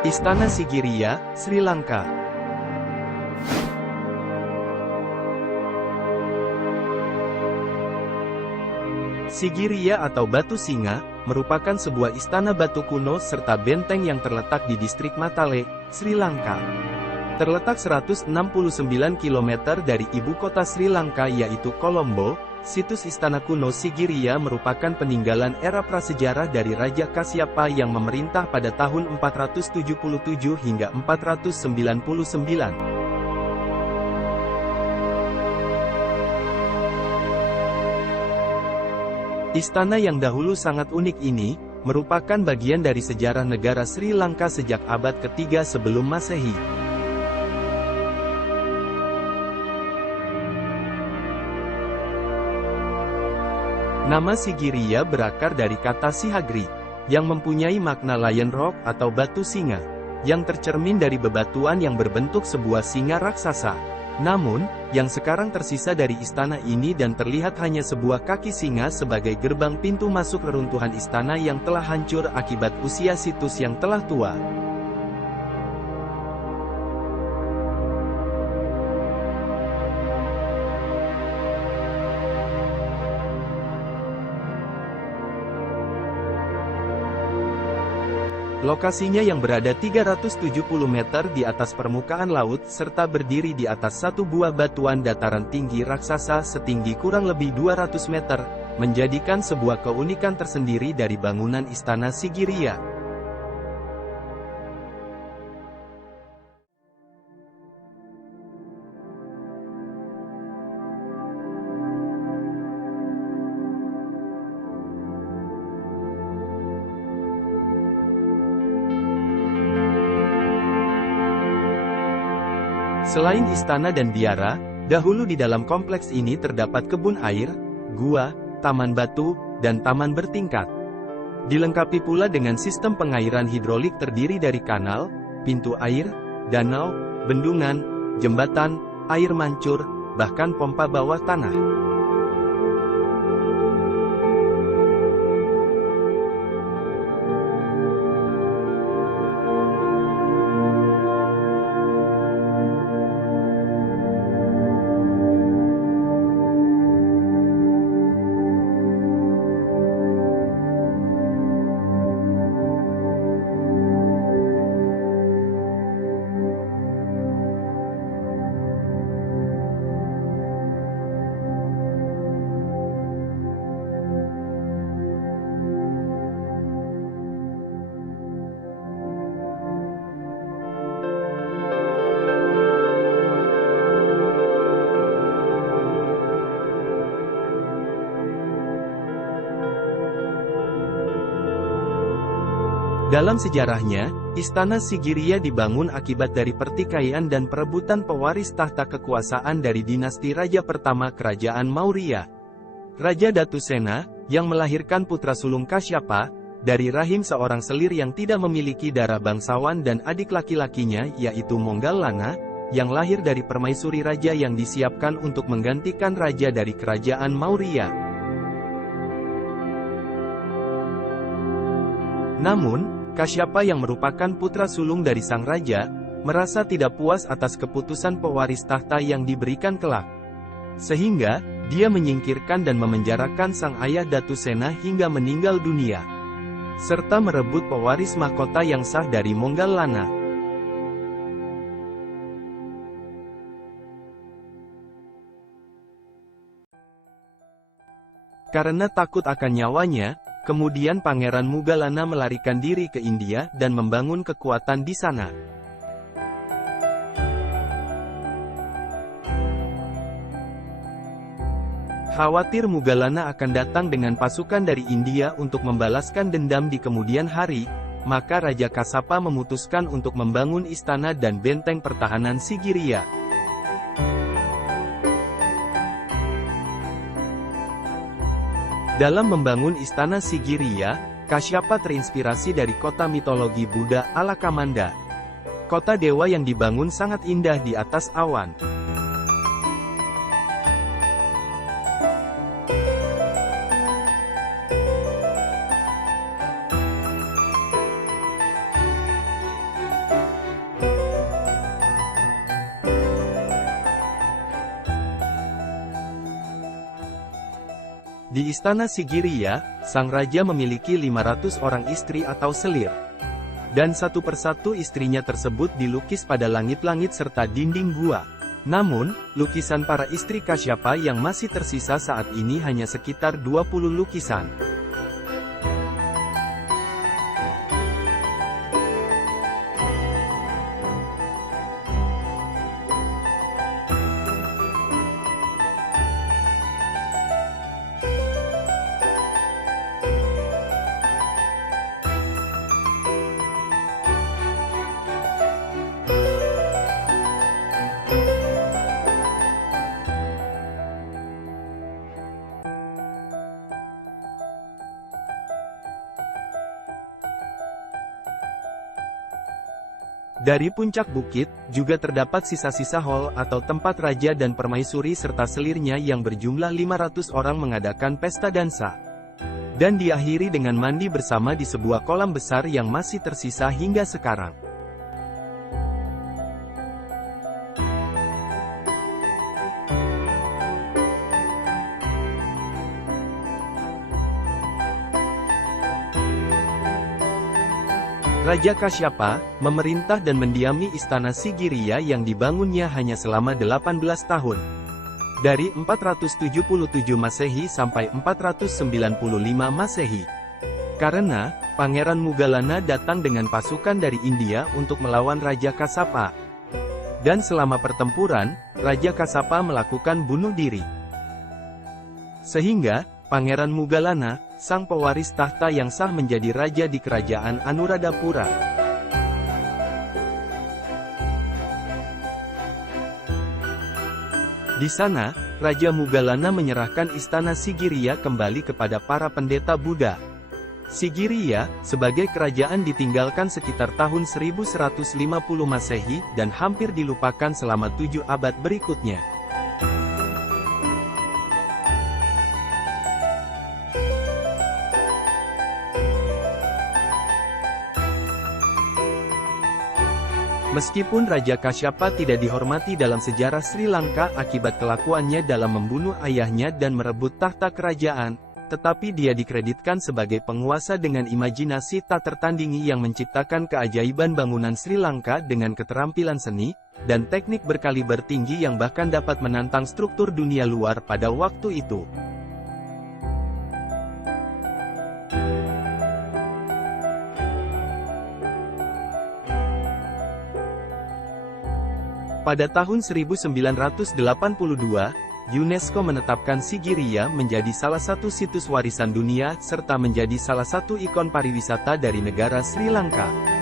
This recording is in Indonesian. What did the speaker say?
Istana Sigiriya, Sri Lanka. Sigiriya atau Batu Singa, merupakan sebuah istana batu kuno serta benteng yang terletak di distrik Matale, Sri Lanka. Terletak 169 km dari ibu kota Sri Lanka yaitu Colombo, situs istana kuno Sigiriya merupakan peninggalan era prasejarah dari Raja Kasyapa yang memerintah pada tahun 477 hingga 499. Istana yang dahulu sangat unik ini, merupakan bagian dari sejarah negara Sri Lanka sejak abad ketiga sebelum Masehi. Nama Sigiriya berakar dari kata Sihagri, yang mempunyai makna Lion Rock atau batu singa, yang tercermin dari bebatuan yang berbentuk sebuah singa raksasa. Namun, yang sekarang tersisa dari istana ini dan terlihat hanya sebuah kaki singa sebagai gerbang pintu masuk reruntuhan istana yang telah hancur akibat usia situs yang telah tua. Lokasinya yang berada 370 meter di atas permukaan laut serta berdiri di atas satu buah batuan dataran tinggi raksasa setinggi kurang lebih 200 meter, menjadikan sebuah keunikan tersendiri dari bangunan Istana Sigiriya. Selain istana dan biara, dahulu di dalam kompleks ini terdapat kebun air, gua, taman batu, dan taman bertingkat. Dilengkapi pula dengan sistem pengairan hidrolik terdiri dari kanal, pintu air, danau, bendungan, jembatan, air mancur, bahkan pompa bawah tanah. Dalam sejarahnya, Istana Sigiriya dibangun akibat dari pertikaian dan perebutan pewaris tahta kekuasaan dari dinasti raja pertama Kerajaan Maurya. Raja Datusena, yang melahirkan putra sulung Kasyapa, dari rahim seorang selir yang tidak memiliki darah bangsawan dan adik laki-lakinya yaitu Monggallana, yang lahir dari permaisuri raja yang disiapkan untuk menggantikan raja dari Kerajaan Maurya. Namun, Kasyapa yang merupakan putra sulung dari sang raja, merasa tidak puas atas keputusan pewaris tahta yang diberikan kelak. Sehingga, dia menyingkirkan dan memenjarakan sang ayah Datusena hingga meninggal dunia. Serta merebut pewaris mahkota yang sah dari Monggallana. Karena takut akan nyawanya, kemudian Pangeran Monggallana melarikan diri ke India dan membangun kekuatan di sana. Khawatir Monggallana akan datang dengan pasukan dari India untuk membalaskan dendam di kemudian hari, maka Raja Kasyapa memutuskan untuk membangun istana dan benteng pertahanan Sigiriya. Dalam membangun Istana Sigiriya, Kasyapa terinspirasi dari kota mitologi Buddha Alakamanda. Kota dewa yang dibangun sangat indah di atas awan. Di Istana Sigiriya, sang raja memiliki 500 orang istri atau selir. Dan satu persatu istrinya tersebut dilukis pada langit-langit serta dinding gua. Namun, lukisan para istri Kasyapa yang masih tersisa saat ini hanya sekitar 20 lukisan. Dari puncak bukit, juga terdapat sisa-sisa hall atau tempat raja dan permaisuri serta selirnya yang berjumlah 500 orang mengadakan pesta dansa. Dan diakhiri dengan mandi bersama di sebuah kolam besar yang masih tersisa hingga sekarang. Raja Kasyapa, memerintah dan mendiami Istana Sigiriya yang dibangunnya hanya selama 18 tahun. Dari 477 Masehi sampai 495 Masehi. Karena, Pangeran Mugalana datang dengan pasukan dari India untuk melawan Raja Kasapa. Dan selama pertempuran, Raja Kasapa melakukan bunuh diri. Sehingga, Pangeran Mugalana, sang pewaris tahta yang sah menjadi raja di kerajaan Anuradhapura. Di sana, Raja Mugalana menyerahkan Istana Sigiriya kembali kepada para pendeta Buddha. Sigiriya, sebagai kerajaan ditinggalkan sekitar tahun 1150 Masehi, dan hampir dilupakan selama 7 abad berikutnya. Meskipun Raja Kasyapa tidak dihormati dalam sejarah Sri Lanka akibat kelakuannya dalam membunuh ayahnya dan merebut tahta kerajaan, tetapi dia dikreditkan sebagai penguasa dengan imajinasi tak tertandingi yang menciptakan keajaiban bangunan Sri Lanka dengan keterampilan seni, dan teknik berkaliber tinggi yang bahkan dapat menantang struktur dunia luar pada waktu itu. Pada tahun 1982, UNESCO menetapkan Sigiriya menjadi salah satu situs warisan dunia serta menjadi salah satu ikon pariwisata dari negara Sri Lanka.